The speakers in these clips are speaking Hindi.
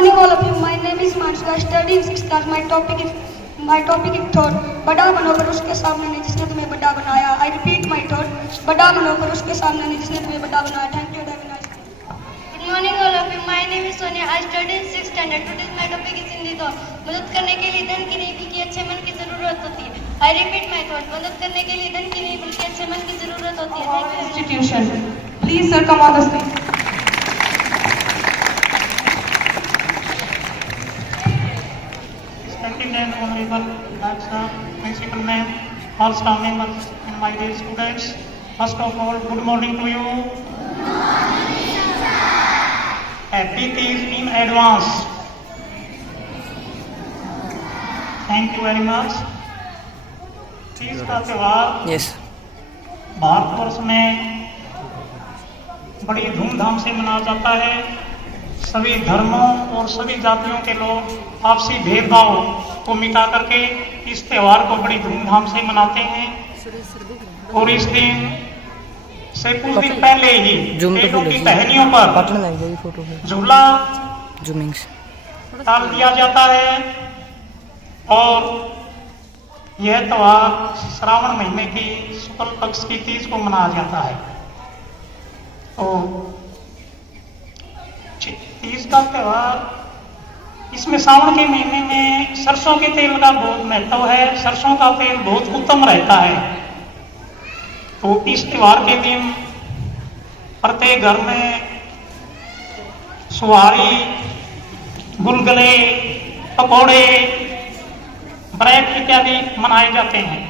morning all of you. My name is Mansur. I study in 6th class. My topic is thought. बड़ा बनोकर उसके सामने नहीं जिसने तुम्हें बड़ा बनाया. I repeat my thought. बड़ा बनोकर उसके सामने नहीं जिसने तुम्हें बड़ा बनाया. Thank you. Have a nice day. Good morning all of you. My name is Sonia. I study in 6th standard. Today's my topic is Hindi thought. मदद करने के लिए धन की नहीं बल्कि अच्छे मन की जरूरत होती है. I repeat my thought. मदद करने के लिए धन की नहीं बल्कि अच्छे मन की जरूरत होती है. Thank you. Institution. Please sir, come on the stage. Respected and honorable sir, principal ma'am, all staff members and my dear students. First of all, good morning to you. Happy Tees in advance. Thank you very much. Teej का त्योहार भारतवर्ष में बड़ी धूमधाम से मनाया जाता है. सभी धर्मों और सभी जातियों के लोग आपसी भेदभाव को मिटा करके इस त्योहार को बड़ी धूमधाम से मनाते हैं. और इस दिन से कुछ दिन पहले ही पेड़ों की टहनियों पर झूला डाल दिया जाता है. और यह त्योहार श्रावण महीने की शुक्ल पक्ष की तीज को मनाया जाता है. तो तीज का त्योहार इसमें श्रावण के महीने में सरसों के तेल का बहुत महत्व है. सरसों का तेल बहुत उत्तम रहता है. तो इस त्योहार के दिन प्रत्येक घर में सुहारी, गुलगुले, पकौड़े, ब्रेड इत्यादि मनाए जाते हैं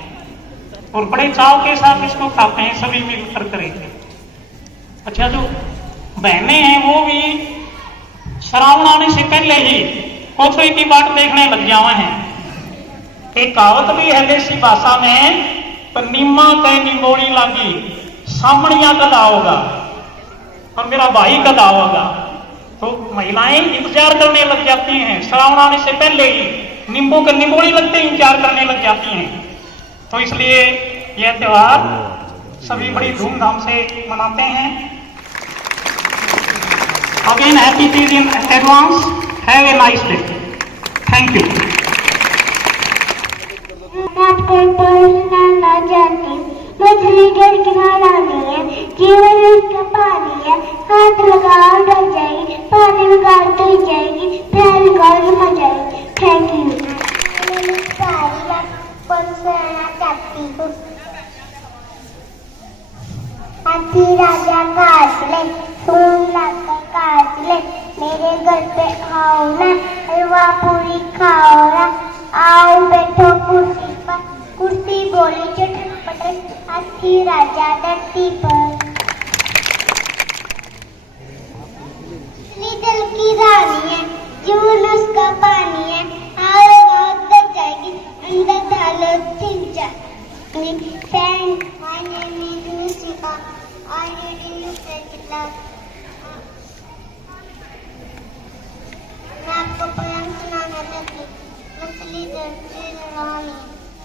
और बड़े चाव के साथ इसको खाते हैं सभी मिलकर करके. अच्छा, जो बहनें हैं वो भी श्रावण आने से पहले ही कोथरी की बाट देखने लग जावे हैं. एक कहावत भी है देसी भाषा में, नीमा के निमोड़ी लागी, सामणिया कद आओगा और मेरा भाई कद आओगा. तो महिलाएं इंतजार करने लग जाती हैं. श्रावण आने से पहले ही नींबू के निमोड़ी लगते इंतजार करने लग जाती हैं. तो इसलिए यह त्योहार सभी बड़ी धूमधाम से मनाते हैं. Again, happy Tees in advance. Have a nice day. Thank you. मछली घर किनारा नहीं है, जीवन उसका पानी है. हाथ लगाओ डर जाएगी, पानी में गाड़ तो जाएगी, प्यार लगाओ मर जाएगी. Thank you. हाथी राजा काट ले, सोन लाकर काट ले, मेरे घर पे आओ ना, हलवा पूरी खाओ ना. आओ बैठो कुर्सी पर, कुर्सी बोली चटक पटक, हाथी राजा धरती पर. दिल की रानी है, जीवन उसका पानी है. आओ अंदर जाएगी, अंदर डालो थिंक जा. Thank my name is Nusika. I read in the second class. मैं आपको पोयम सुनाने लगी. मछली धरती रानी,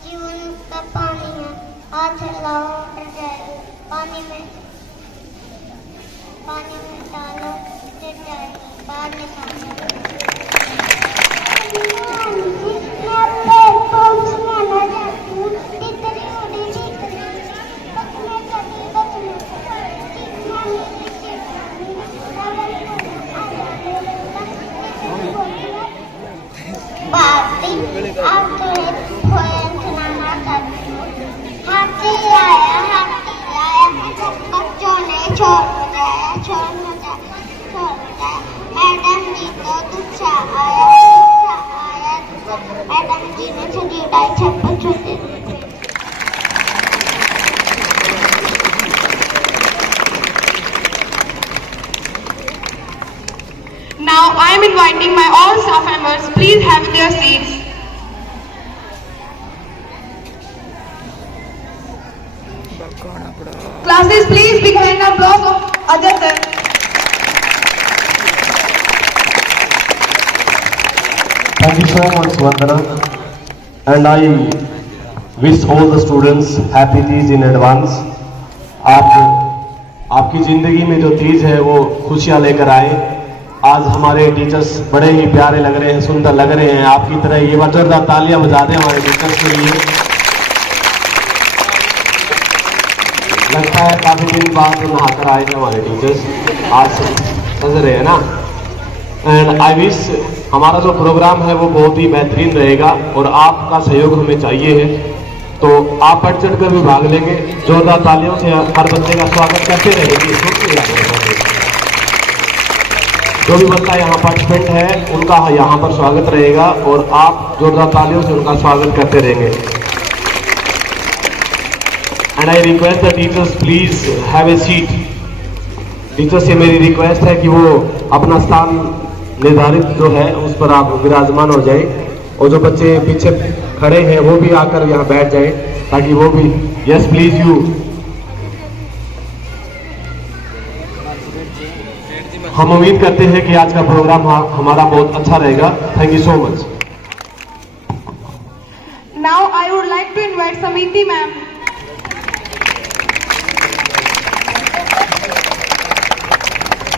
जीवन उसका पानी है. हाथ लगाओ डर जाएगी, पानी में डालो डर जाएगी, बाद में खाओ. बच्चों ने छोड़ बजाया. मैडम जी को गुस्सा आया. मैडम जी ने छड़ी उड़ाई, छप्पर छोटे. Now I am inviting my all staff members. Please have their seats. Classes, please big hand applause of Ajay. Thank you so much, Vandana. And I wish all the students happy Tees in advance. आपकी जिंदगी में जो तीज है वो खुशियां लेकर आए. आज हमारे टीचर्स बड़े ही प्यारे लग रहे हैं, सुंदर लग रहे हैं। आपकी तरह ये बार जोरदार तालियां बजा दें हमारे टीचर्स के लिए। लगता है काफी दिन बाद नहाकर आए थे हमारे टीचर्स, आज सज रहे हैं ना। एंड आई विश हमारा जो प्रोग्राम है वो बहुत ही बेहतरीन रहेगा और आपका सहयोग हमें चाहिए है, तो आप बढ़ चढ़ कर भी भाग लेंगे। जोरदार तालियों से हर बच्चे का स्वागत करते रहेंगे। जो भी बच्चा यहाँ पार्टिसिपेंट है उनका यहाँ पर स्वागत रहेगा और आप जोरदार तालियों से उनका स्वागत करते रहेंगे। And I request the teachers please have a seat. Teachers से मेरी रिक्वेस्ट है कि वो अपना स्थान निर्धारित जो है उस पर आप विराजमान हो जाए और जो बच्चे पीछे खड़े हैं वो भी आकर यहाँ बैठ जाए ताकि वो भी, यस प्लीज यू। हम उम्मीद करते हैं कि आज का प्रोग्राम हमारा बहुत अच्छा रहेगा। Thank you so much. Now I would like to invite Samiti ma'am.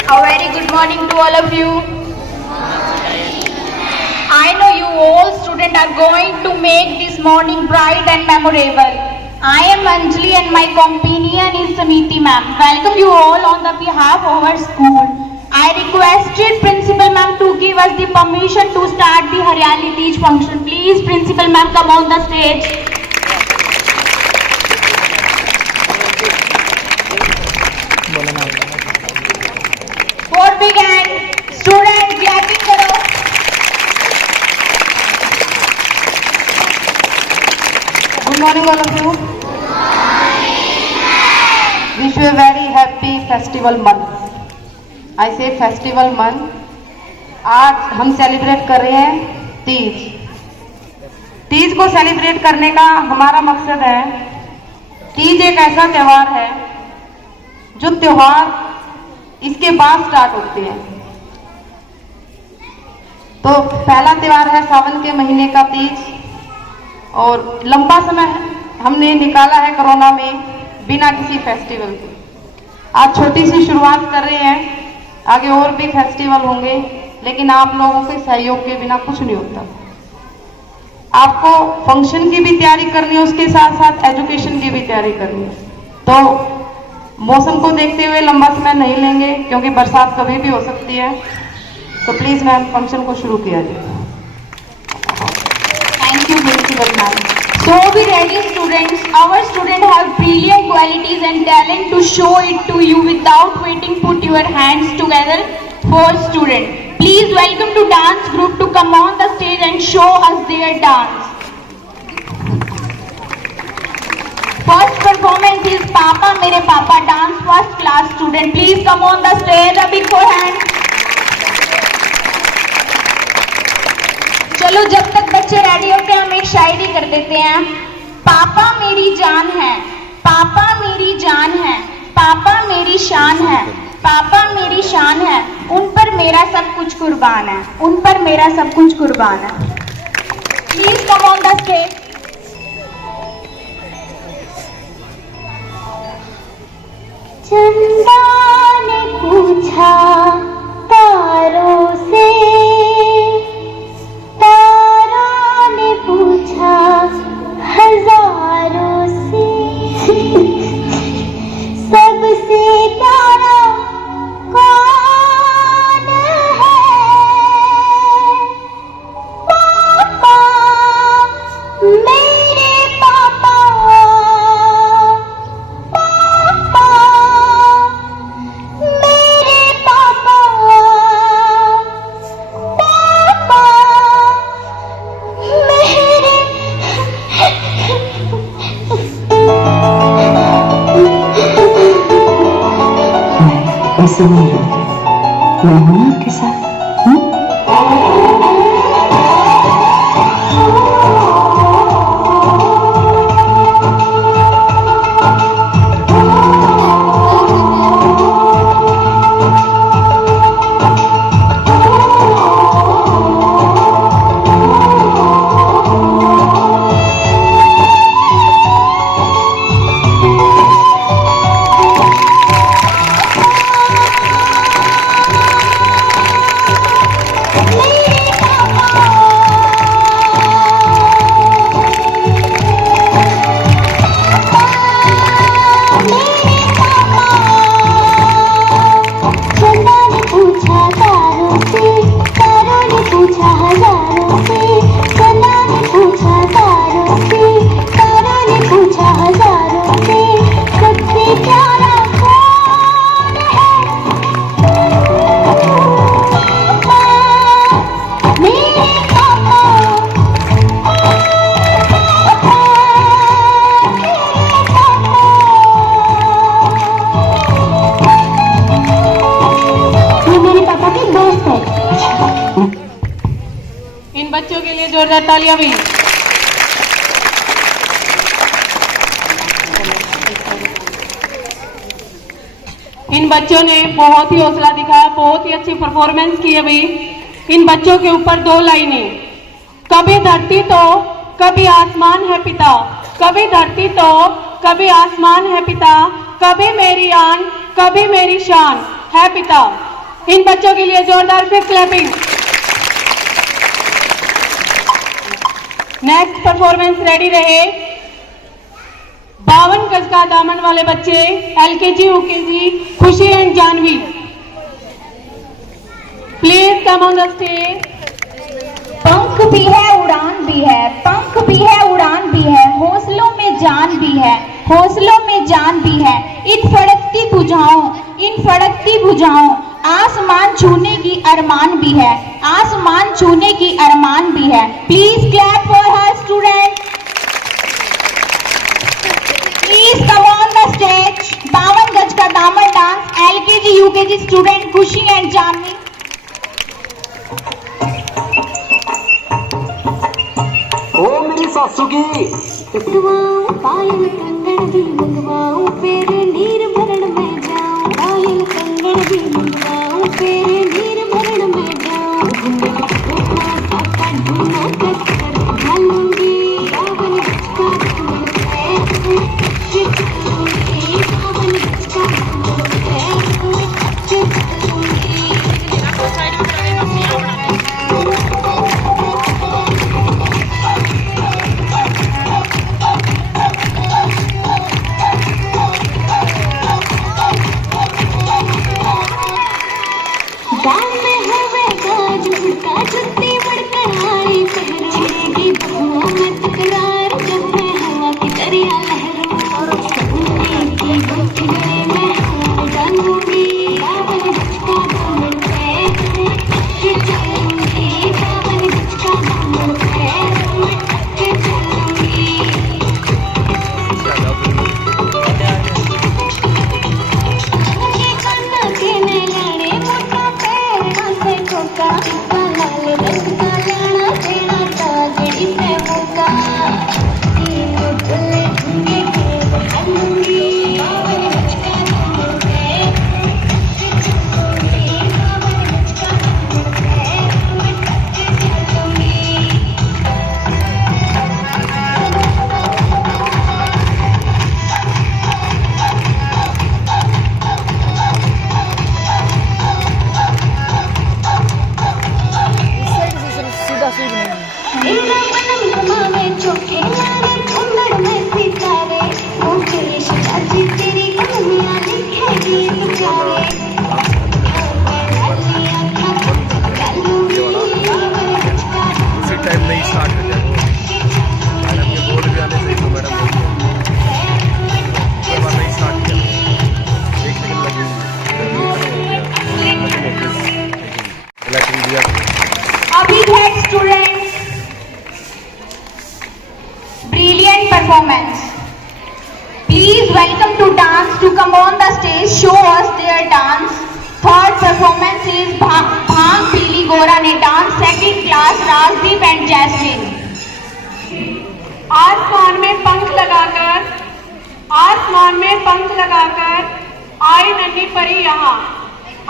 A very good morning to all of you. I know you all students are going to make this morning bright and memorable. I am Anjali and my companion is Samiti ma'am. Welcome you all on the behalf of our school. I requested Principal ma'am to give us the permission to start the Haryali Teej function. Please Principal ma'am come on the stage. For big hand, student clapping karo. Good morning all of you. Wish you a very happy festival month. I say festival month. आज हम सेलिब्रेट कर रहे हैं तीज। तीज को सेलिब्रेट करने का हमारा मकसद है, तीज एक ऐसा त्योहार है जो त्योहार इसके बाद स्टार्ट होते हैं। तो पहला त्योहार है सावन के महीने का तीज और लंबा समय हमने निकाला है कोरोना में बिना किसी फेस्टिवल के। आज छोटी सी शुरुआत कर रहे हैं, आगे और भी फेस्टिवल होंगे, लेकिन आप लोगों के सहयोग के बिना कुछ नहीं होता। आपको फंक्शन की भी तैयारी करनी है, उसके साथ साथ एजुकेशन की भी तैयारी करनी है। तो मौसम को देखते हुए लंबा समय नहीं लेंगे क्योंकि बरसात कभी भी हो सकती है। तो प्लीज मैम फंक्शन को शुरू किया जाए। Thank you Principal ma'am. So be ready students. Our students have brilliant qualities and talent to show it to you. Without waiting, put your hands together for students. Please welcome to dance group to come on the stage and show us their dance. First performance is Papa Mere Papa dance first class student. Please come on the stage. A big for hand. चलो जब तक बच्चे रेडी होते हैं हम एक शायरी कर देते हैं। पापा मेरी जान है, पापा मेरी जान है, पापा मेरी शान है, पापा मेरी शान है, उन पर मेरा सब कुछ कुर्बान है, उन पर मेरा सब कुछ कुर्बान है। Please come on the stage. चंदा ने पूछा तारों से, तारों ने पूछा हजारों से, सबसे प्यारा कौन है? पापा मेरे पापा, पापा मेरे पापा, पापा मेरे। ऐसा नहीं है, मैं हूं ना आपके साथ। पूछा तारों से, तारों ने पूछा हजारों से, चंदा ने पूछा तारों से, तारों ने पूछा हजारों से, सबसे प्यारा कौन है? मेरे पापा, ये मेरे पापा के दोस्त है। इन बच्चों के लिए जोरदार तालियां भी। इन बच्चों ने बहुत ही हौसला दिखाया, बहुत ही अच्छी परफॉर्मेंस की अभी। इन बच्चों के ऊपर 2 लाइनें, कभी धरती तो कभी आसमान है पिता, कभी धरती तो कभी आसमान है पिता, कभी मेरी आन कभी मेरी शान है पिता। इन बच्चों के लिए जोरदार से क्लैपिंग। नेक्स्ट परफॉर्मेंस रेडी रहे। 52 गज का दामन वाले बच्चे LKG UKG Khushi and Janvi, please come on the stage. पंख भी है उड़ान भी है, पंख भी है उड़ान भी है, हौसलों में जान भी है, हौसलों में जान भी है। इन फड़कती भुजाओं, इन फड़कती भुजाओं, आसमान छूने की अरमान भी है, आसमान छूने की अरमान भी है। Please clap for her student. Please come on the stage. 52 गज का दामन डांस LKG UKG स्टूडेंट खुशी एंड जानवी। ओ मेरी सासू की मंगवाऊं पायल कंगन भी मंगवाऊं, फिर नीर भरण में जाऊं, पायल कंगन भी मंगवाऊं, फिर नीर भरण में जाऊं। ढूंढना कर ढालूंगी रावण का चिपकूंगी, रावण का चिपकूंगी। गाँव में है वे गाज उड़ता जुत्ती बढ़कर आई, पहरेगी बहुओं में तकरार जब मैं हवा की दरिया लहरों, सोने की बंसी में हाथ डालूंगी, रावण का दामन पे चलूंगी, रावण का दामन पे चलूंगी। ये कान्हा के नैलाने मोटा पैर से ठोका, लाल रंग का लाना तेरा तागड़ी से मुका, तीन बुले ढूंढे के बहालूंगी, रावण का दामन पे चलूंगी, रावण का दामन पे चलूंगी। मेरा मन घुमावे चौके मारे घूंघट में सितारे, मुझे शादी तेरी कमियां लिखेगी बेचारे। उसी टाइम नहीं स्टार्ट हो जाए मैडम के बोर्ड भी आने से तो मैडम नहीं स्टार्ट किया, 1 सेकंड लगे। अभी थे students, brilliant performance. Please welcome to dance to come on the stage, show us their dance. Third performance is Bhang Pili Gora ne dance, second class Rajdeep and Jasmine. आसमान में पंख लगाकर, आसमान में पंख लगाकर आई नन्ही परी यहाँ,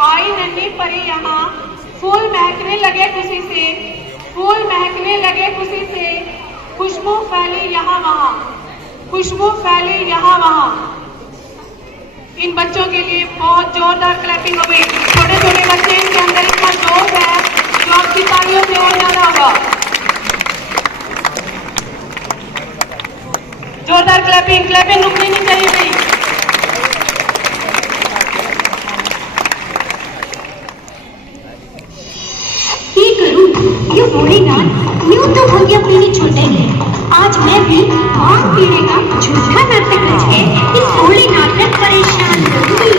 आई नन्ही परी यहाँ, फूल महकने लगे खुशी से, फूल महकने लगे खुशी से, खुशबू फैली यहाँ वहाँ, खुशबू फैली यहाँ वहाँ। इन बच्चों के लिए बहुत जोरदार क्लैपिंग हो गई। छोटे छोटे बच्चे, इनके अंदर इतना जोश है जो आपकी तालियों से और ज्यादा होगा। जोरदार क्लैपिंग, क्लैपिंग रुकनी नहीं चाहिए भाई। ये भोलेनाथ यूं तो भोगी अपनी नहीं छूटेंगे। आज मैं भी भांग पीने का झूठा नाटक रच के इस भोलेनाथ में परेशान करूंगी।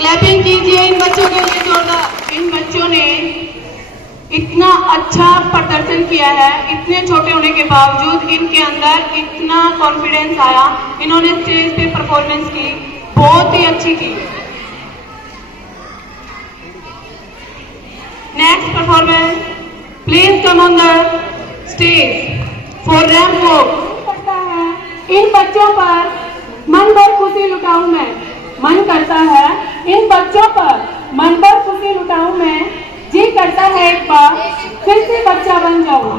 क्लैपिंग कीजिए इन बच्चों के लिए जोरदार। इन बच्चों ने इतना अच्छा प्रदर्शन किया है, इतने छोटे होने के बावजूद इनके अंदर इतना कॉन्फिडेंस आया। इन्होंने स्टेज पे परफॉर्मेंस की, बहुत ही अच्छी की। Next performance, please come on the stage for ramp walk. करता है इन बच्चों पर मन भर खुशी लुटाऊं मैं, मन करता है इन बच्चों पर मन भर खुशी लुटाऊं मैं। जी करता है एक बार फिर से बच्चा बन जाऊं।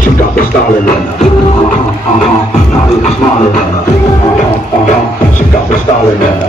She got the style in her. Not even smaller than her. She got the style in her.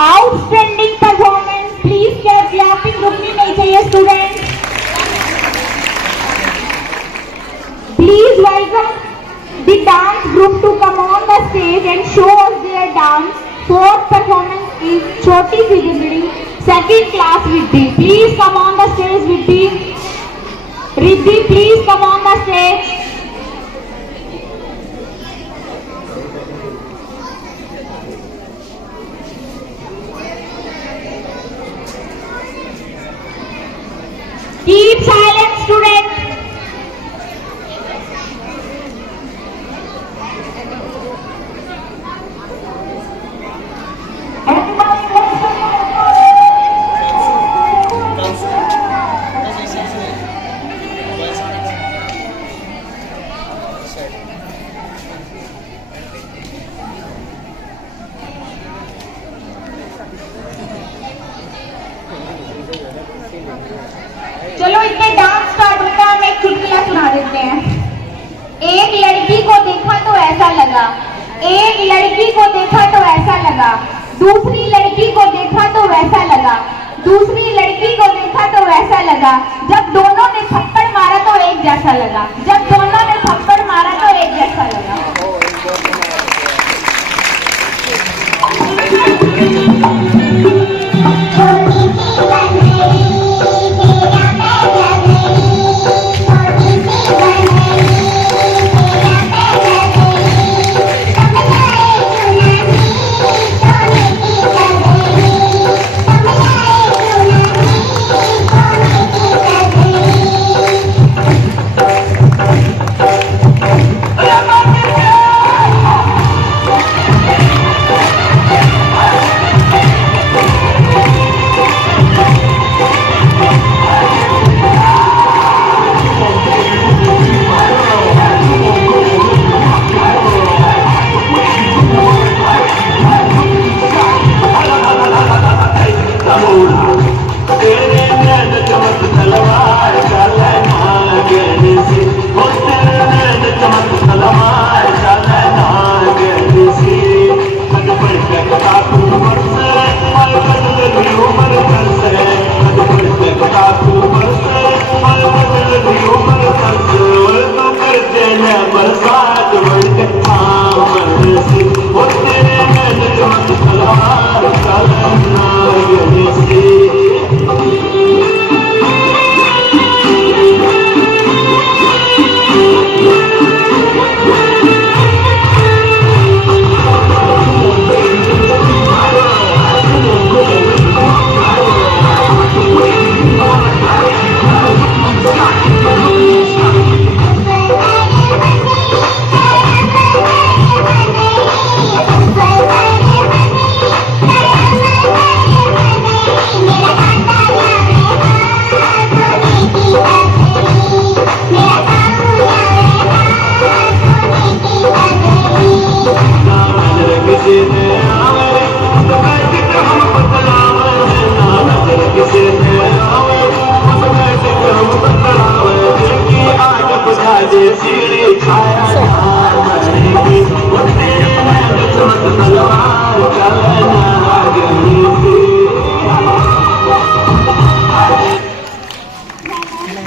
Outstanding performance. Please get clapping. रुकनी नहीं चाहिए students. Please welcome the dance group to come on the stage and show us their dance. Fourth performance is Choti Si Zindagi, second class Riddhi. Please come on the stage, Riddhi. Riddhi, please come on the stage. Keep silent, student. चलो इसमें डांस स्टार्ट होता है, हम एक चुटकुला सुना देते हैं। एक लड़की को देखा तो ऐसा लगा, एक लड़की को देखा तो ऐसा लगा, दूसरी लड़की को देखा तो वैसा लगा, दूसरी लड़की को देखा तो वैसा लगा, जब दोनों ने थप्पड़ मारा तो एक जैसा लगा, जब दोनों ने थप्पड़ मारा तो एक जैसा लगा।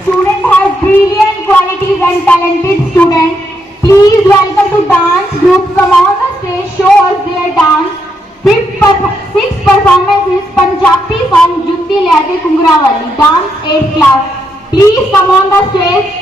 Students have brilliant qualities and talented students. Please welcome to dance group. Come on the stage, show us their dance. Sixth performance is Punjabi song Jutti Lede Kungra Wali, dance 8th class. Please come on the stage.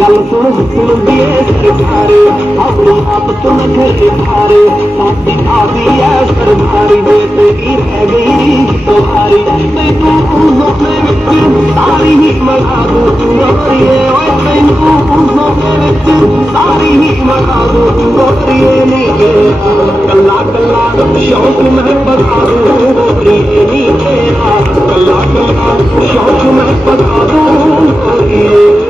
गल सुन सुनदी है सरकारे अपनी आप तो नखरे भारे साथी आदि है सरदारी वे तेरी रह गई तुम्हारी तैनू सोने विच सारी ही मना दूं गोरिए ओए तैनू सोने विच सारी ही मना दूं गोरिए नी तेरा कल्ला कल्ला शौक मैं बता दूं गोरिए नी तेरा कल्ला कल्ला शौक मैं बता दूं गोरिए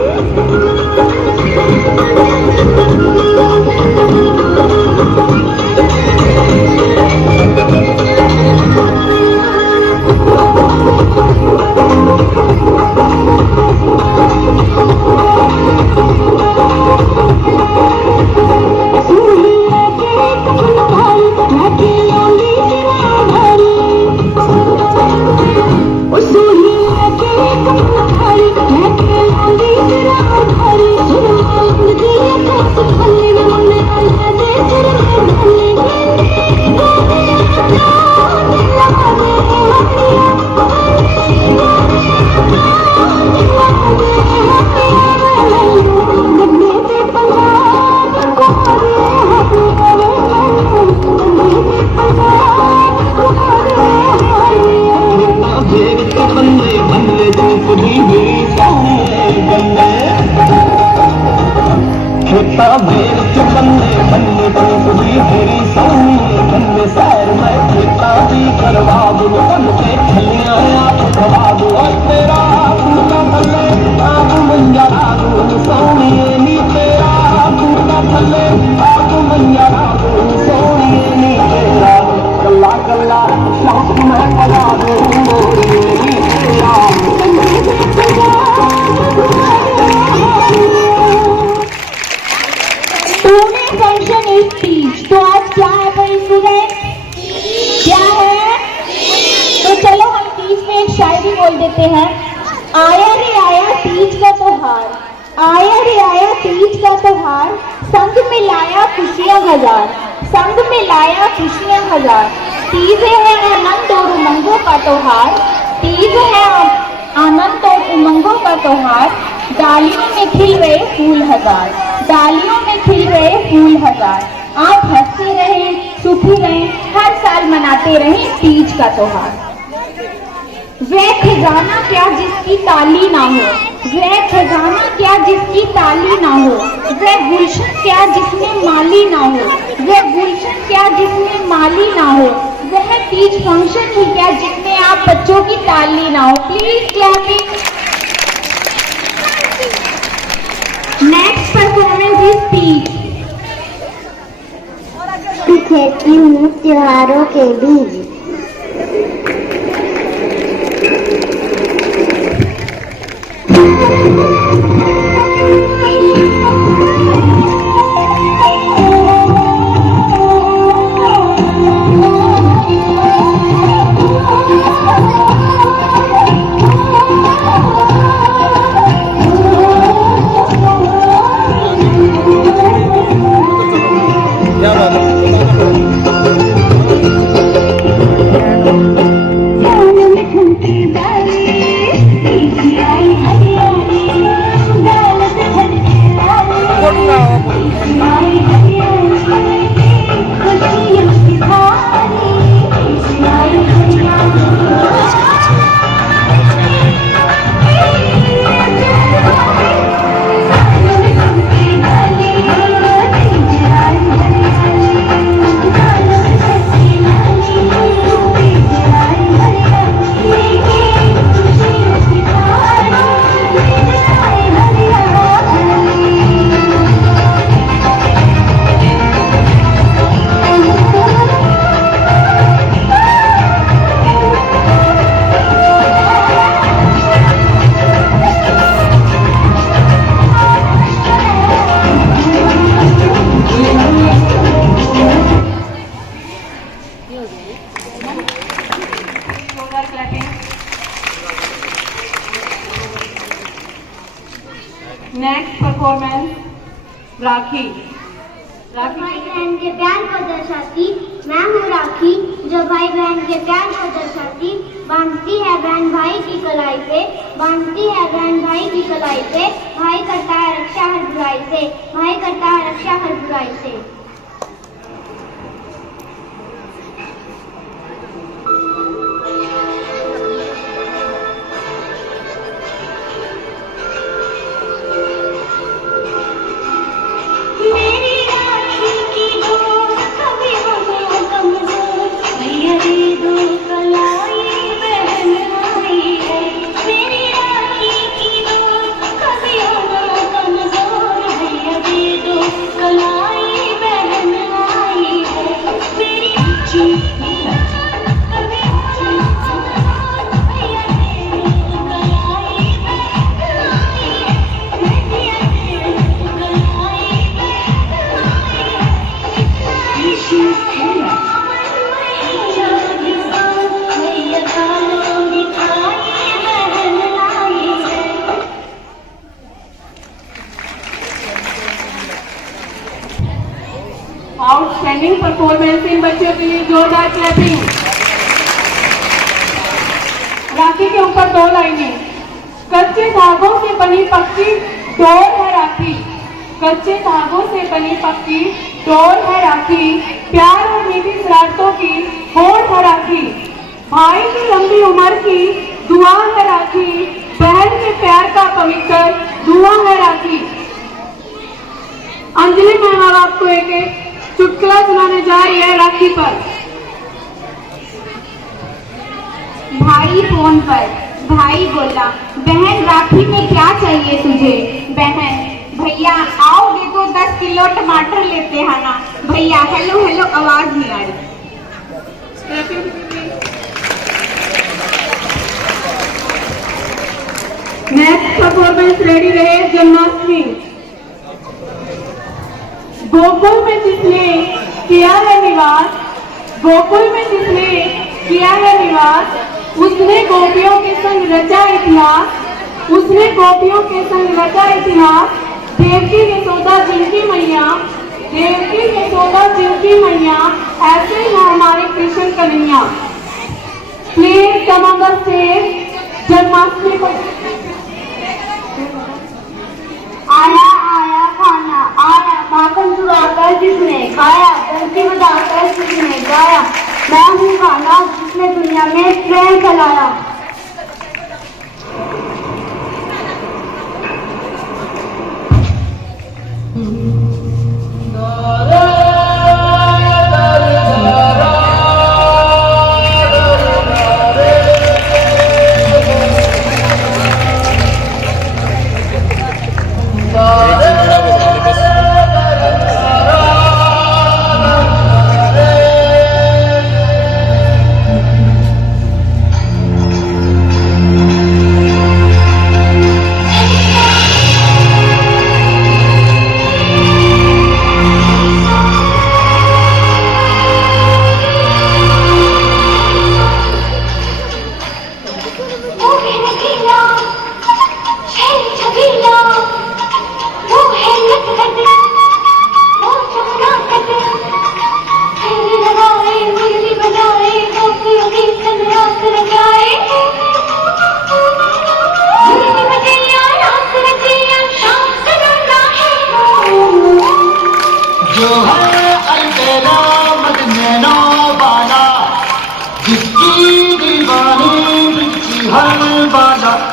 खेती हूँ त्योहारों के बीज नेक्स्ट परफॉर्मेंस राखी। भाई बहन के प्यार को दर्शाती मैं हूँ राखी, जो भाई बहन के प्यार को दर्शाती बांधती है बहन भाई की कलाई पे, बांधती है बहन भाई की कलाई से, भाई करता है रक्षा हर बुराई से, भाई करता है रक्षा हर बुराई से। आउटस्टैंडिंग परफॉर्मेंस इन बच्चों के लिए जोरदार क्लैपिंग। राखी के ऊपर 2 लाइनें। कच्चे धागों से बनी पक्की डोर है राखी, कच्चे धागों से बनी पक्की डोर है राखी, प्यार और मीठी शरारतों की होड़ है राखी, भाई की लंबी उम्र की दुआ है राखी, बहन के प्यार का पवित्र दुआ है राखी। अंजलि मैम अब आपको एक चुटकुला सुनाने जा रही है राखी पर। भाई फोन पर, भाई बोला, बहन राखी में क्या चाहिए तुझे? बहन, भैया आओगे तो 10 किलो टमाटर लेते हैं ना। भैया हेलो हेलो आवाज नहीं आ रही। नेक्स्ट परफॉर्मेंस रेडी रहे जन्माष्टमी। गोकुल में जिसने किया है निवास, गोकुल में जिसने किया है निवास, उसने गोपियों के संग रचा इतिहास, उसने गोपियों के संग रचा इतिहास। देवकी यशोदा जिनकी मैया, देवकी यशोदा जिनकी मैया, ऐसे ही हमारे Krishna Kanhaiya. Please come on the stage. Janmashtami को आया आया खाना आया, माखन चुराकर जिसने खाया, डंकी बजाकर जिसने गाया, मैं हूँ खाना जिसने दुनिया में प्रेम फैलाया।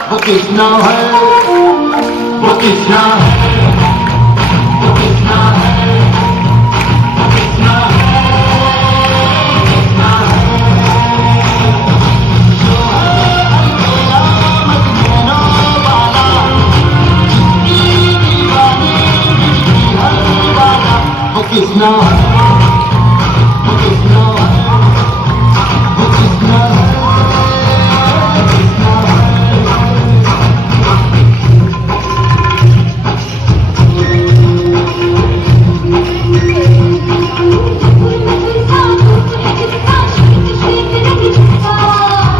वो कृष्णा है, वो कृष्णा है, वो कृष्णा है, वो कृष्णा है, कृष्णा है। जो है अंधेरा मजनूना वाला, जिसकी दीवानी जिसकी हर वाला, वो कृष्णा है, वो कृष्णा है, वो कृष्णा है।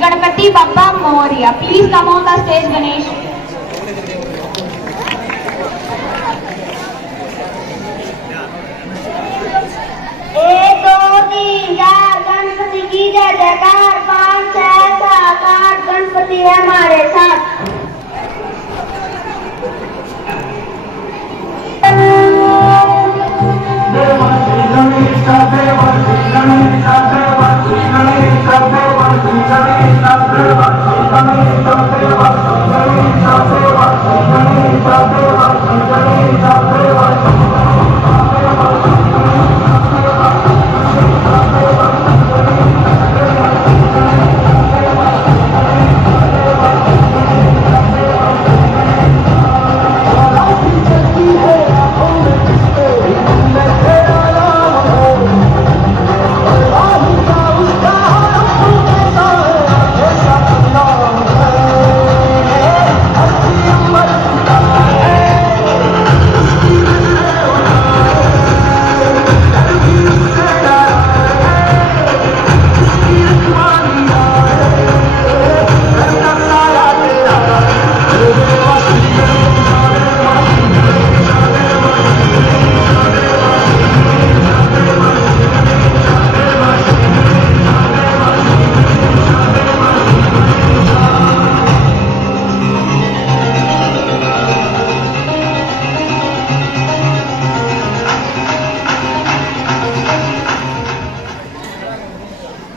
Ganpati Bappa Morya, please come on the stage Ganesh. एक दो तीन चार गणपति की जय जयकार, 5 6 7 8 गणपति है हमारे साथ।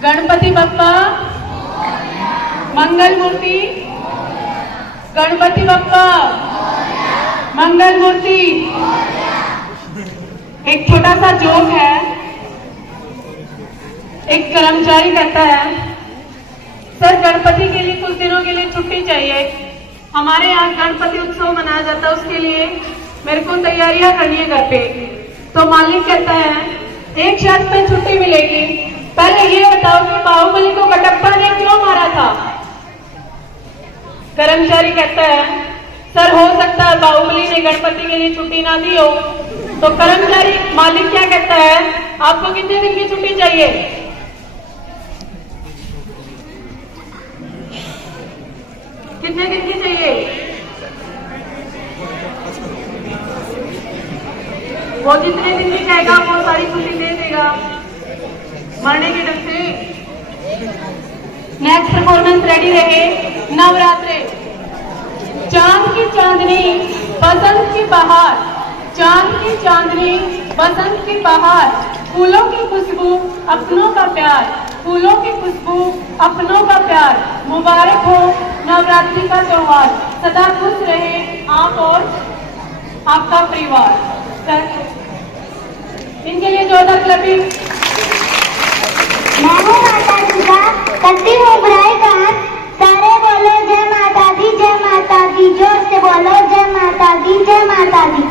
गणपति बप्पा मंगल मूर्ति, गणपति बप्पा मंगल मूर्ति। एक छोटा सा जोक है। एक कर्मचारी कहता है, सर गणपति के लिए कुछ दिनों के लिए छुट्टी चाहिए, हमारे यहाँ गणपति उत्सव मनाया जाता है, उसके लिए मेरे को तैयारियां करनी है घर पे। तो मालिक कहता है एक शर्त पे छुट्टी मिलेगी, पहले ये बताओ कि बाहुबली को कटप्पा ने क्यों मारा था। कर्मचारी कहता है, सर हो सकता है बाहुबली ने गणपति के लिए छुट्टी ना दी हो। तो कर्मचारी मालिक क्या कहता है, आपको कितने दिन की छुट्टी चाहिए? कितने दिन की चाहिए? वो जितने दिन की कहेगा वो सारी छुट्टी दे देगा, मरने के डर से। नेक्स्ट परफॉर्मेंस रेडी रहे। नवरात्रे। चांद की चांदनी बसंत की बहार, चांद की चांदनी बसंत की बहार, फूलों की खुशबू अपनों का प्यार, फूलों की खुशबू अपनों का प्यार, मुबारक हो नवरात्रि का त्योहार, सदा खुश रहे आप और आपका परिवार। इनके लिए जोरदार क्लैपिंग। मैं हूँ माता दुर्गा, करती हूँ बुराई का अंत, सारे बोलो जय माता दी, जय माता दी, जोर से बोलो जय माता दी, जय माता दी।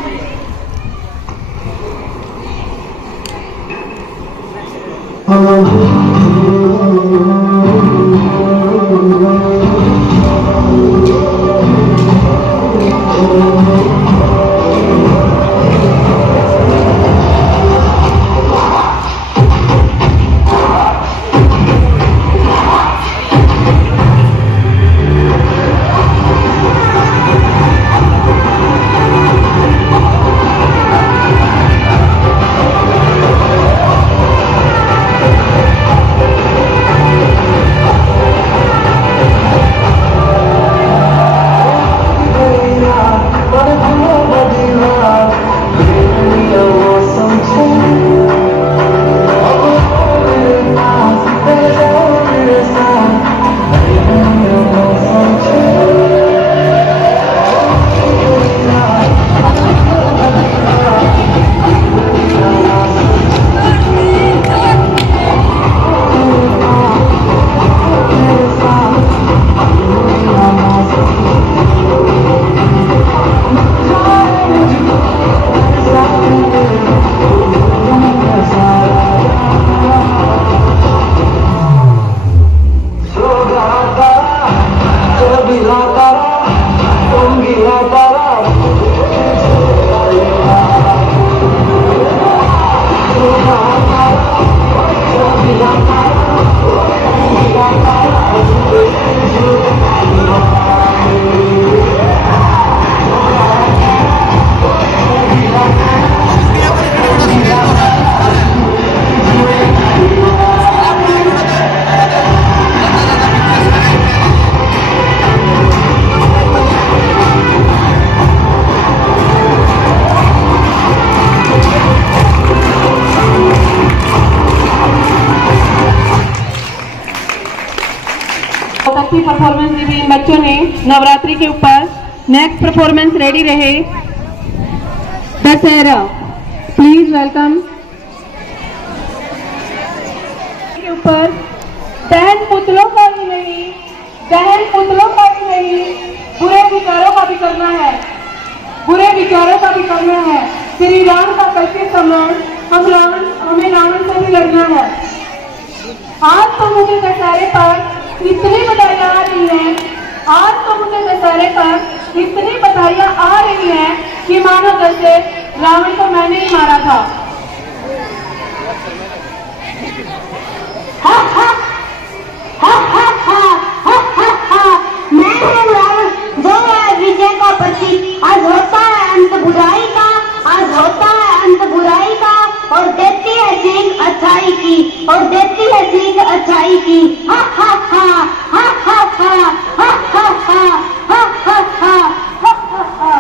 अच्छी परफॉर्मेंस दी थी इन बच्चों ने नवरात्रि के ऊपर। नेक्स्ट परफॉर्मेंस रेडी रहे। दशहरा। Please welcome. के ऊपर दहन पुतलों का ही नहीं, दहन पुतलों का ही नहीं, बुरे विचारों का भी करना है, बुरे विचारों का भी करना है। श्री राम का कल्पित सम्मान हमें रावण से भी लड़ना है। आज तो मुझे दशहरे पर इतनी बधाइयाँ आ रही हैं, आज तो मुझे दशहरे पर इतनी बधाइयाँ आ रही हैं कि मानो जैसे रावण को मैंने ही मारा था। हा हा हा हा हा हा हा हा, मैं हूँ रावण, वो है विजय का प्रतीक। आज होता है अंत बुराई का, आज होता है अंत बुराई का, और देती है सीख अच्छाई की, और देती है सीख अच्छाई की। हा हा हा हा हा हा हा हा हा हा हा हा हा हा।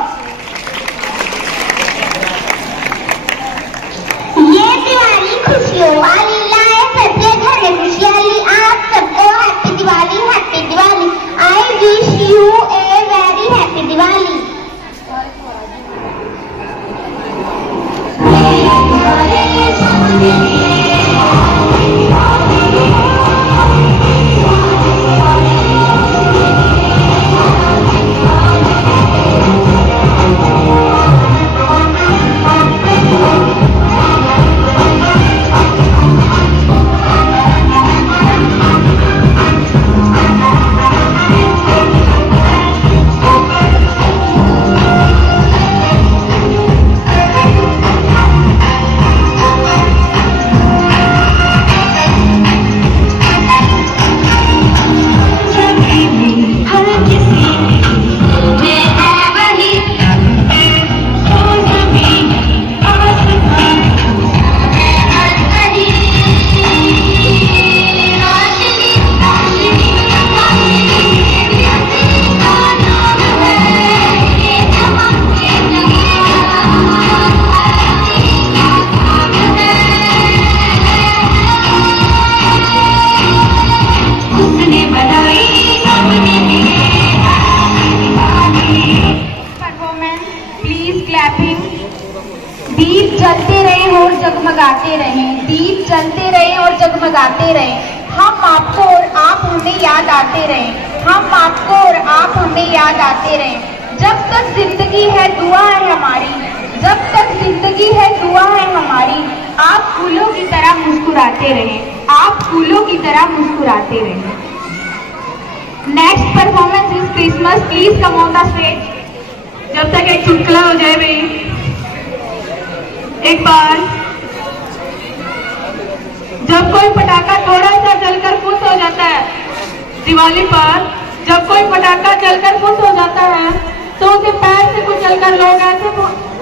ये दिवाली खुशियों वाली लाए सबके घर में खुशहाली। आप सबको happy Diwali, happy Diwali. I wish U a very happy Diwali. मुस्कुराते रहें, दीप जलते रहें और जगमगाते रहें। हम आपको और आप हमें याद आते रहें, हम आपको और आप हमें याद आते रहें। जब तक जिंदगी है दुआ है हमारी, जब तक जिंदगी है दुआ है हमारी। आप फूलों की तरह मुस्कुराते रहें, आप फूलों की तरह मुस्कुराते रहें। Next performance is Christmas, please come on the stage. जब तक एक चुटकुला हो जाए भाई। एक बार जब कोई पटाखा थोड़ा सा जलकर खुश हो जाता है, दिवाली पर जब कोई पटाखा जलकर खुश हो जाता है तो उसे पैर से कुचलकर लोग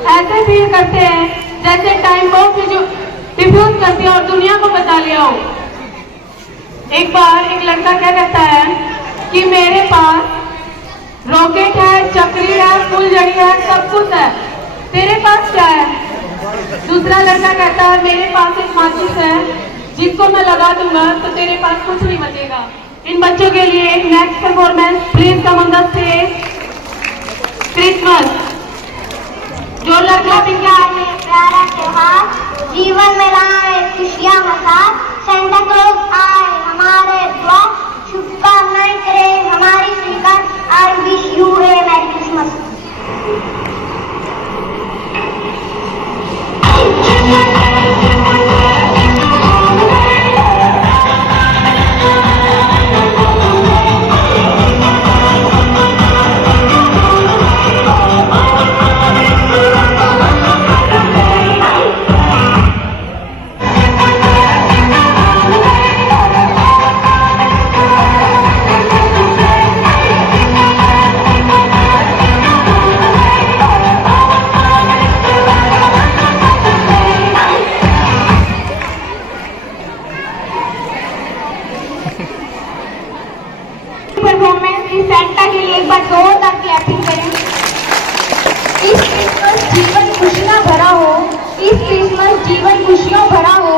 ऐसे फील करते हैं जैसे टाइम बम डिफ्यूज कर दिया और दुनिया को बचा लिया हो। एक बार एक लड़का क्या कहता है कि मेरे पास रॉकेट है, चक्री है, फुलझड़ी है, सब कुछ है, तेरे पास क्या है? दूसरा लड़का कहता है मेरे पास एक माचिस है, जिसको मैं लगा दूंगा तो तेरे पास कुछ नहीं बचेगा। इन बच्चों के लिए एक next performance, please come on the stage. Christmas, जोरदार क्लैपिंग के आगे। प्यारा त्योहार जीवन में लाए खुशियाँ मसाल, सेंटा क्लॉज आए हमारे द्वार, शुभकामनाएं करे हमारी स्वीकार। I wish U A merry Christmas. Performance इस सेंटा के लिए एक बार जोरदार क्लैपिंग करें। इस क्रिसमस जीवन खुशियां भरा हो, इस क्रिसमस जीवन खुशियों भरा हो,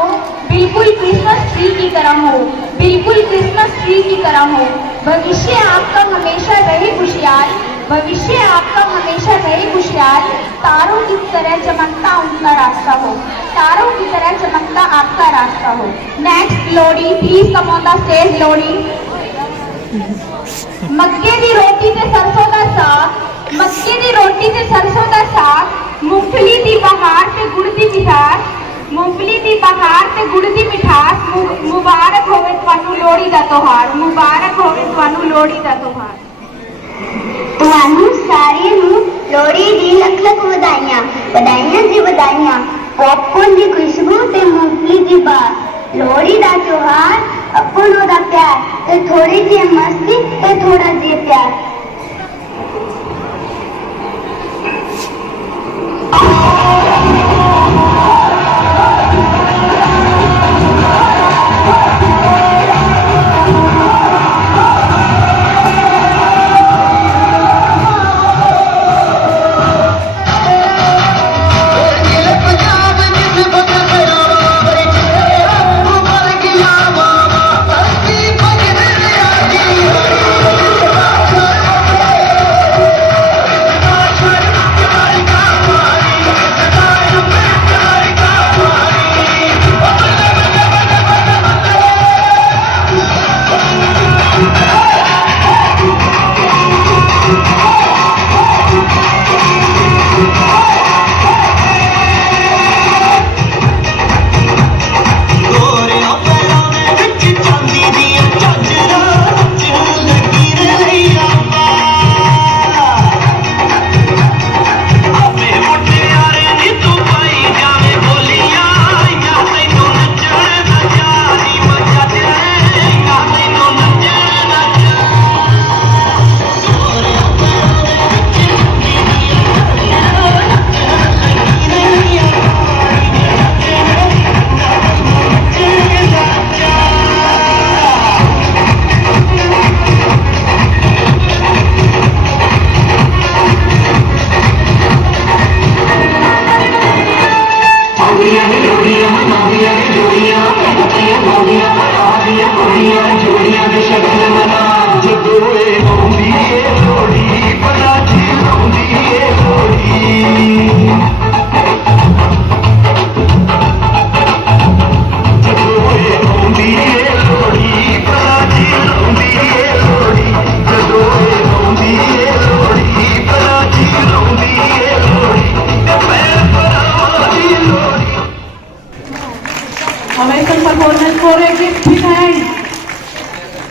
बिल्कुल क्रिसमस ट्री की तरह हो, बिल्कुल क्रिसमस ट्री की तरह हो। भविष्य आपका हमेशा रहे खुशहाल, भविष्य आपका हमेशा रहे खुशहाल। तारों की तरह चमकता उनका रास्ता हो, तारों की तरह चमकता आपका रास्ता हो। Next Lodi, please come on the stage. Lodi, मक्के दी रोटी ते सरसों दा साग, मक्के दी रोटी ते सरसों दा साग, मूंगफली दी बहार ते गुड़ दी मिठास, मूंगफली दी बहार ते गुड़ दी मिठास। मुबारक होवे तुहानू लोहड़ी दा त्योहार, मुबारक होवे तुहानू लोहड़ी दा त्योहार। ਤੁਹਾਨੂੰ ਸਾਰਿਆਂ ਨੂੰ ਲੋਹੜੀ ਦੀ ਲੱਖ ਲੱਖ ਵਧਾਈਆਂ, ਵਧਾਈਆਂ ਜੀ ਵਧਾਈਆਂ। ਪੌਪਕੌਰਨ ਦੀ ਖੁਸ਼ਬੂ ਤੇ ਮੂੰਗਫਲੀ ਦੀ ਬਾਤ, ਲੋਹੜੀ ਦਾ ਤਿਉਹਾਰ ਆਪਣੋਂ ਦਾ ਪਿਆਰ ਤੇ ਥੋੜੀ ਜਿਹੀ ਮਸਤੀ ਤੇ ਥੋੜਾ ਜਿਹਾ ਪਿਆਰ।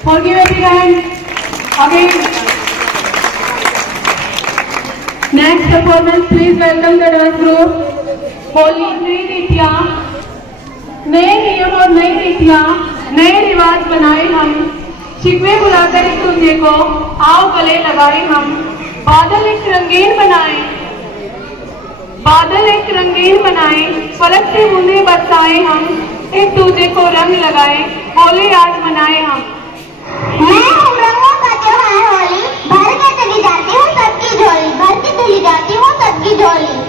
Forgive everyone. Again. Next performance, please welcome the dance group. Holi नई रीतियाँ, नए नियम और नई रीतियाँ, नए रिवाज बनाए हम, शिकवे बुलाकर एक दूसरे को आओ गले लगाए हम, बादल एक रंगीन बनाए, बादल एक रंगीन बनाए, फलक से बूंदे बरसाए हम, एक दूसरे को रंग लगाए, होली आज मनाए हम। मैं हूँ रंगों का त्योहार होली, भर के चली जाती हूँ सबकी झोली, भर के चली जाती हूँ सबकी झोली।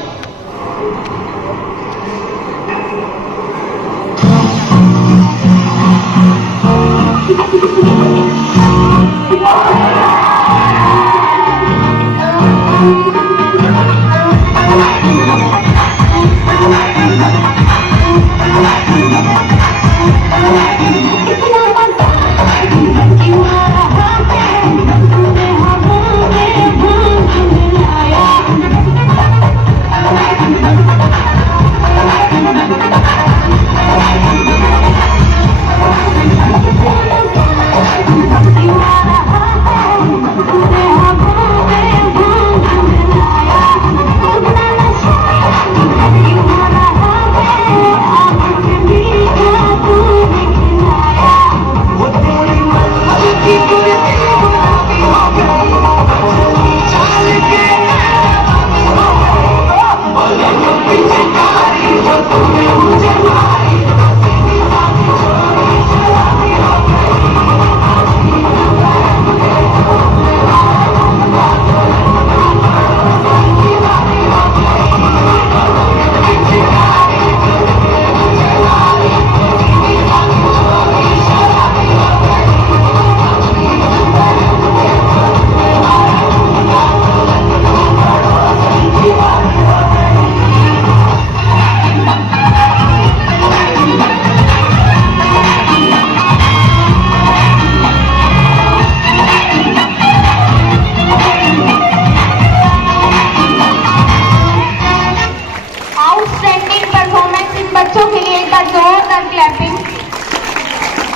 बच्चों के लिए एक बार जोरदार क्लैपिंग।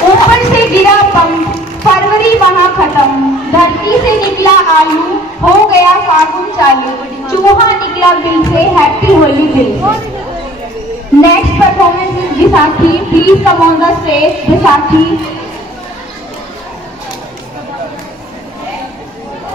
ऊपर से गिरा बम, फरवरी वहां खत्म, धरती से निकला आलू, हो गया फागुन चालू, चूहा निकला बिल से, हैप्पी होली दिल। Next performance is Baisakhi, please come on the stage. Baisakhi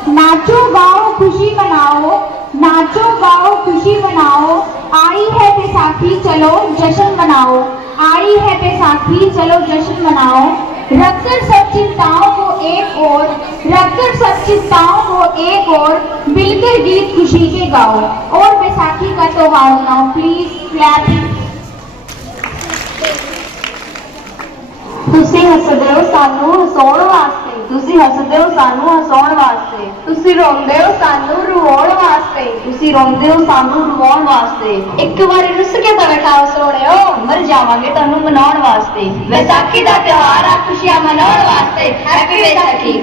नाचो गाओ खुशी मनाओ, नाचो गाओ खुशी मनाओ, आई है बैसाखी चलो जश्न मनाओ, आई है बैसाखी चलो जश्न मनाओ, रखकर सब चिंताओं को एक ओर, रखकर सब चिंताओं को एक ओर, मिलकर गीत खुशी के गाओ और बैसाखी का त्योहार मनाओ। Please clap. ਤੁਸੀਂ ਹੱਸਦੇ ਹੋ ਸਾਨੂੰ ਹਸਾਉਣ ਵਾਸਤੇ, ਤੁਸੀਂ ਹੱਸਦੇ ਹੋ ਸਾਨੂੰ ਹਸਾਉਣ ਵਾਸਤੇ, ਤੁਸੀਂ ਰੋਂਦੇ ਹੋ ਸਾਨੂੰ ਰਵਾਉਣ ਵਾਸਤੇ, ਤੁਸੀਂ ਰੋਂਦੇ ਹੋ ਸਾਨੂੰ ਰਵਾਉਣ ਵਾਸਤੇ, ਇੱਕ ਵਾਰੀ ਰੁੱਸ ਕੇ ਤਾਂ ਬੈਠਾਓ ਸੋਹਣਿਓ, ਮਰ ਜਾਵਾਂਗੇ ਤੁਹਾਨੂੰ ਮਨਾਉਣ ਵਾਸਤੇ। ਵਿਸਾਖੀ ਦਾ ਤਿਉਹਾਰ ਆ ਖੁਸ਼ੀਆਂ ਮਨਾਉਣ ਵਾਸਤੇ, happy Vaisakhi.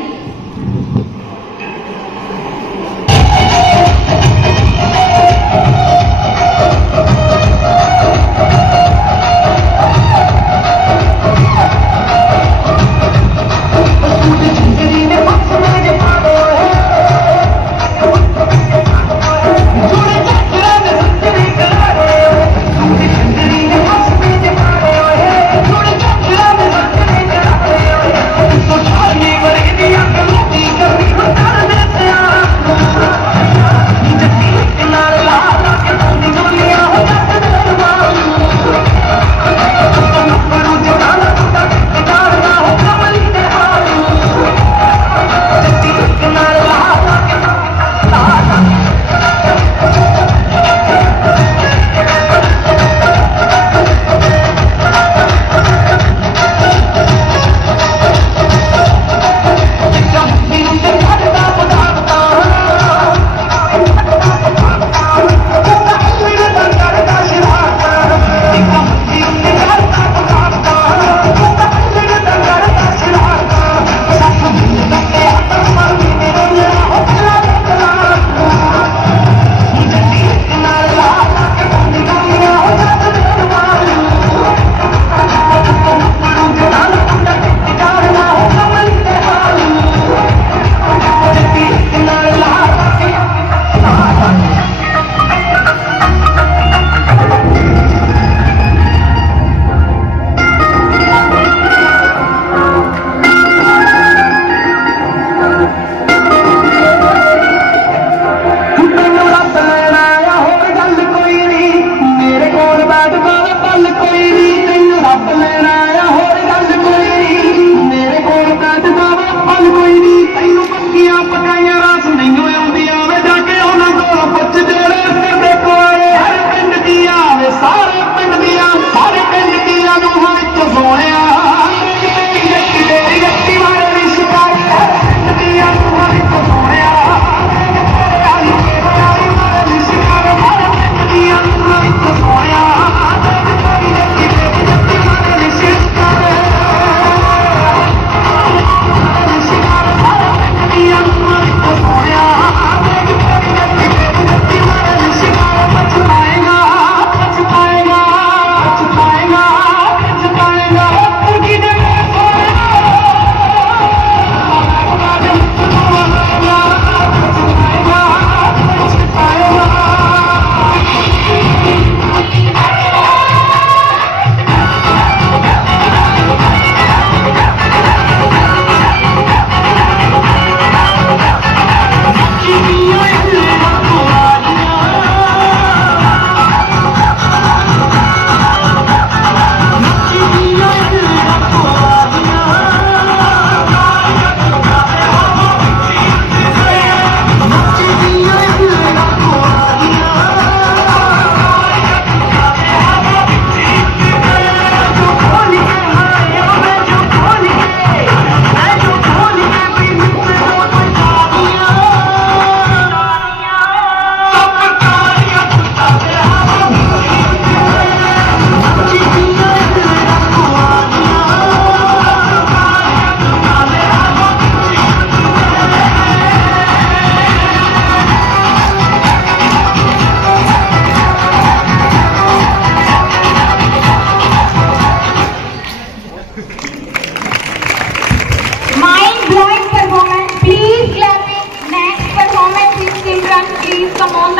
Yeah.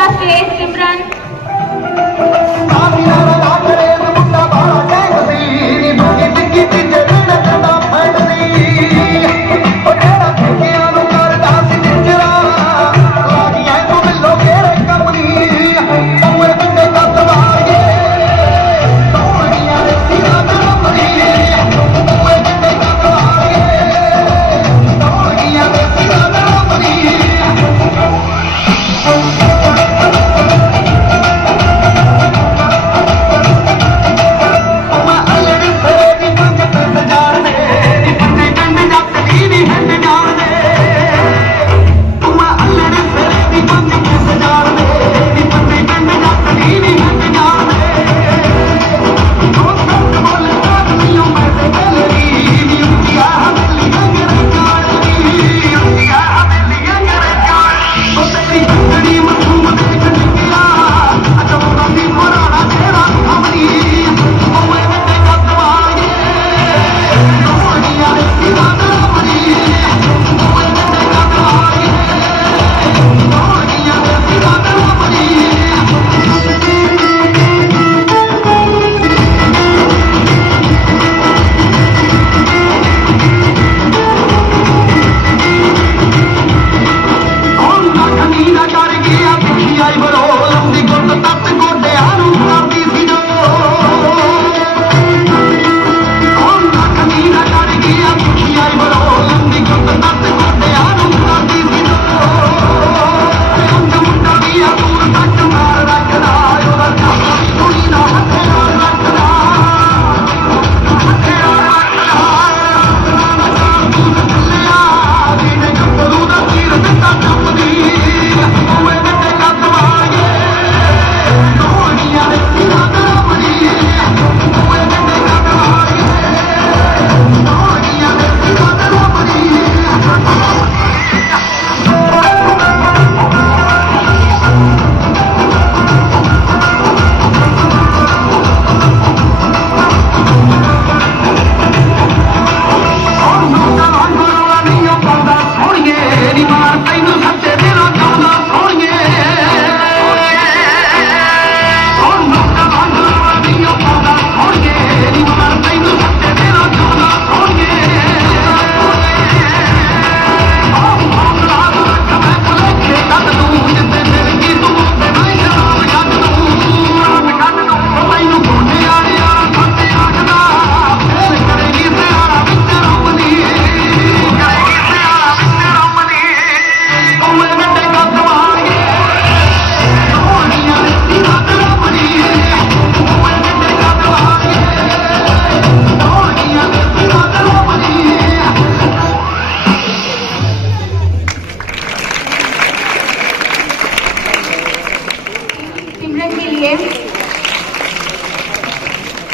the stage, Simran.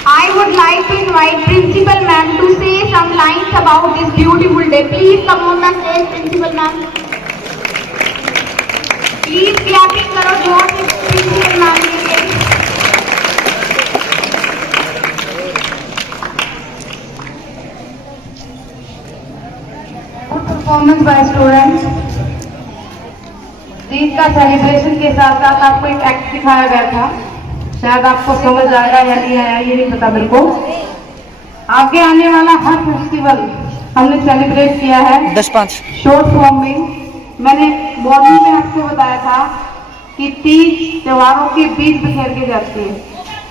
I would like to invite Principal Ma'am to say some lines about this beautiful day. Please come on the stage, Principal Ma'am. Please clapping करो जोर से Principal Ma'am के लिए. Good performance by students. Eid का सेलिब्रेशन के साथ साथ आपको एक एक्ट दिखाया गया था, शायद आपको समझ आएगा या नहीं आया ये नहीं पता मेरे को। आगे आने वाला हर फेस्टिवल हमने सेलिब्रेट किया है 10-5 शॉर्ट फॉर्म में। मैंने मॉर्निंग में आपको बताया था कि 30 त्योहारों के बीच बिखेर के जाती है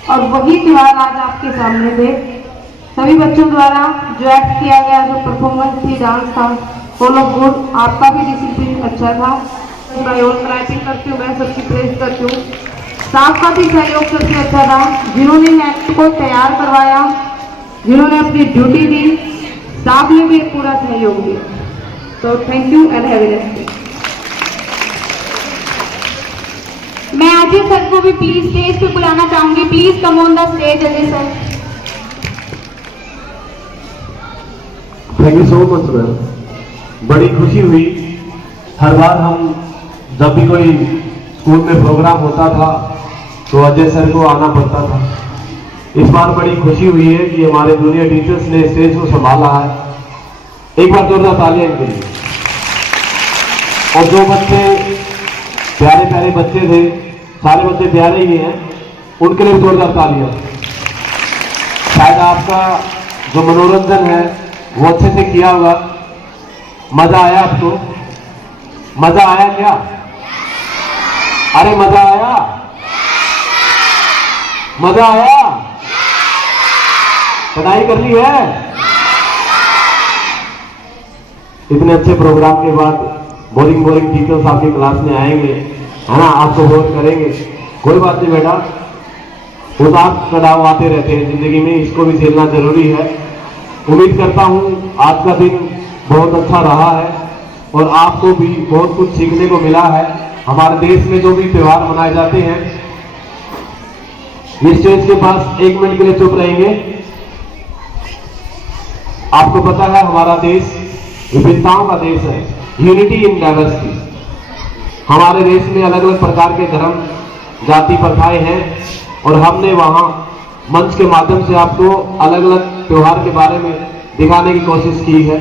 और वही त्योहार आज आपके सामने थे। सभी बच्चों द्वारा जो एक्ट किया गया, जो परफॉर्मेंस थी, डांस था, ऑल ऑफ गुड। आपका भी डिसिप्लिन अच्छा था। मैं और क्लैपिंग करती हूँ, मैं सबकी प्रेज करती हूँ। स्टाफ का भी सहयोग सबसे अच्छा था, जिन्होंने एक्ट को तैयार करवाया, जिन्होंने अपनी ड्यूटी दी, स्टाफ ने भी पूरा सहयोग दिया। तो thank you and have a nice day. मैं अजय सर को भी प्लीज स्टेज पे बुलाना चाहूंगी। Please come on the stage Ajay sir. Thank you so much ma'am. बड़ी खुशी हुई। हर बार हम जब भी कोई स्कूल में प्रोग्राम होता था तो अजय सर को आना पड़ता था। इस बार बड़ी खुशी हुई है कि हमारे जूनियर टीचर्स ने स्टेज को संभाला है। एक बार जोरदार तालियां इनके लिए। और जो बच्चे प्यारे प्यारे बच्चे थे सारे बच्चे प्यारे ही हैं, उनके लिए जोरदार तालियां। शायद आपका जो मनोरंजन है वो अच्छे से किया होगा। मजा आया आपको? मजा आया क्या? अरे मजा आया? मजा आया? पढ़ाई कर ली है? इतने अच्छे प्रोग्राम के बाद बोरिंग टीचर्स आपकी क्लास में आएंगे, है ना, आपको बोर करेंगे। कोई बात नहीं बेटा, उतार चढ़ाव आते रहते हैं जिंदगी में, इसको भी झेलना जरूरी है। उम्मीद करता हूं आज का दिन बहुत अच्छा रहा है और आपको भी बहुत कुछ सीखने को मिला है। हमारे देश में जो भी त्योहार मनाए जाते हैं, ये स्टेज के पास 1 मिनट के लिए चुप रहेंगे। आपको पता है हमारा देश विविधताओं का देश है, यूनिटी इन डाइवर्सिटी। हमारे देश में अलग अलग प्रकार के धर्म, जाति, प्रथाएं हैं और हमने वहां मंच के माध्यम से आपको अलग अलग त्योहार के बारे में दिखाने की कोशिश की है।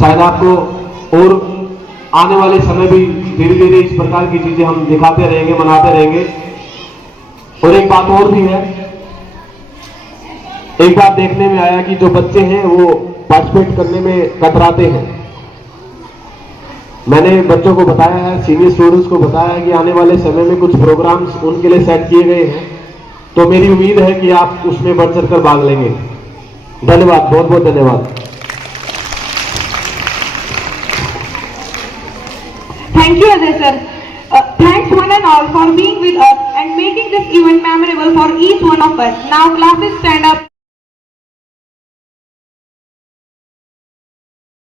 शायद आपको और आने वाले समय भी धीरे धीरे इस प्रकार की चीजें हम दिखाते रहेंगे, मनाते रहेंगे। और एक बात और भी है, एक बात देखने में आया कि जो बच्चे हैं वो पार्टिसिपेट करने में कतराते हैं। मैंने बच्चों को बताया है, सीनियर स्टूडेंट्स को बताया है कि आने वाले समय में कुछ प्रोग्राम्स उनके लिए सेट किए गए हैं, तो मेरी उम्मीद है कि आप उसमें बढ़ चढ़कर भाग लेंगे। धन्यवाद, बहुत बहुत धन्यवाद। Thank you, Ajay sir. Thanks one and all for being with us and making this event memorable for each one of us. Now classes stand up.